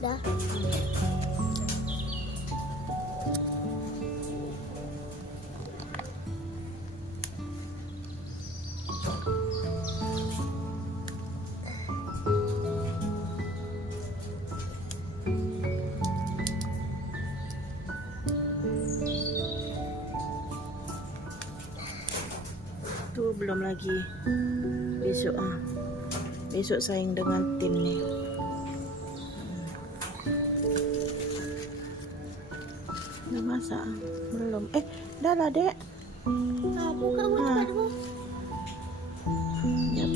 Dah. Tuh belum lagi. Besok besok saing dengan tim nih. Udah masak? Belum. Dah lah, Dek. Nah, buka Ah. dulu.